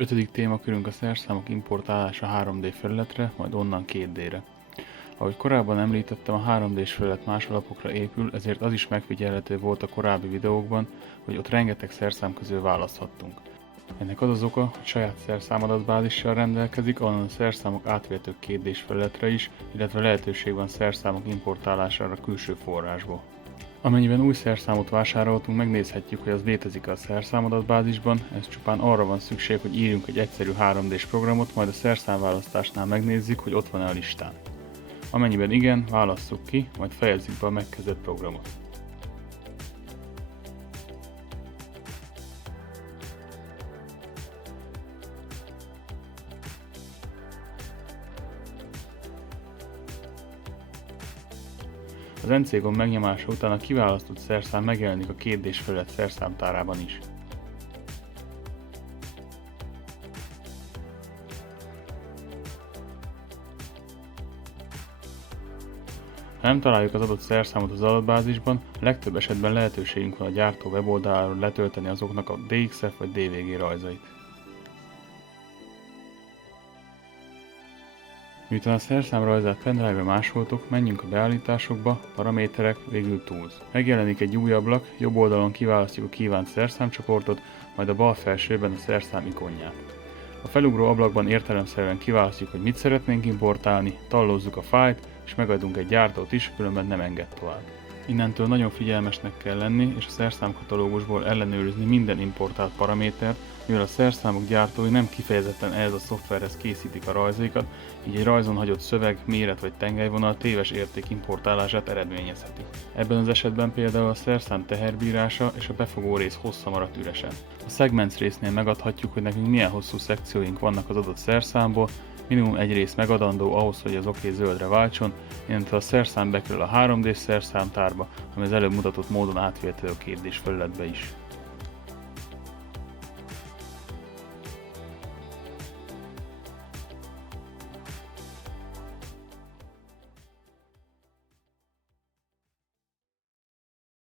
Ötödik témakörünk a szerszámok importálása 3D felületre, majd onnan 2D-re. Ahogy korábban említettem, a 3D-s felület más alapokra épül, ezért az is megfigyelhető volt a korábbi videókban, hogy ott rengeteg szerszám közül választhattunk. Ennek az az oka, hogy saját szerszámadatbázissal rendelkezik, ahol a szerszámok átvihetők 2D-s felületre is, illetve lehetőség van szerszámok importálására külső forrásból. Amennyiben új szerszámot vásároltunk, megnézhetjük, hogy az létezik a szerszámadatbázisban, ez csupán arra van szükség, hogy írjunk egy egyszerű 3D-s programot, majd a szerszámválasztásnál megnézzük, hogy ott van-e a listán. Amennyiben igen, válasszuk ki, majd fejezzük be a megkezdett programot. Az NC gomb megnyomása után a kiválasztott szerszám megjelenik a 2D-s felület szerszámtárában is. Ha nem találjuk az adott szerszámot az adatbázisban, a legtöbb esetben lehetőségünk van a gyártó weboldaláról letölteni azoknak a DXF vagy DVG rajzait. Miután a szerszám rajzát pendrive-ra másoltuk, menjünk a beállításokba, paraméterek, végül Tools. Megjelenik egy új ablak, jobb oldalon kiválasztjuk a kívánt szerszámcsoportot, majd a bal felsőben a szerszám ikonját. A felugró ablakban értelemszerűen kiválasztjuk, hogy mit szeretnénk importálni, tallózzuk a fájlt, és megadunk egy gyártót is, különben nem enged tovább. Innentől nagyon figyelmesnek kell lenni, és a szerszámkatalógusból ellenőrizni minden importált paramétert, mivel a szerszámok gyártói nem kifejezetten ehhez a szoftverhez készítik a rajzaikat, így egy rajzon hagyott szöveg, méret vagy tengelyvonal téves érték importálását eredményezheti. Ebben az esetben például a szerszám teherbírása és a befogó rész hossza maradt üresen. A Segments résznél megadhatjuk, hogy nekünk milyen hosszú szekcióink vannak az adott szerszámból, minimum egy rész megadandó ahhoz, hogy az oké zöldre váltson, innentől a szerszám bekerül a 3D-s szerszámtárba, ami az előbb mutatott módon átvihető a 2D-s felületbe is.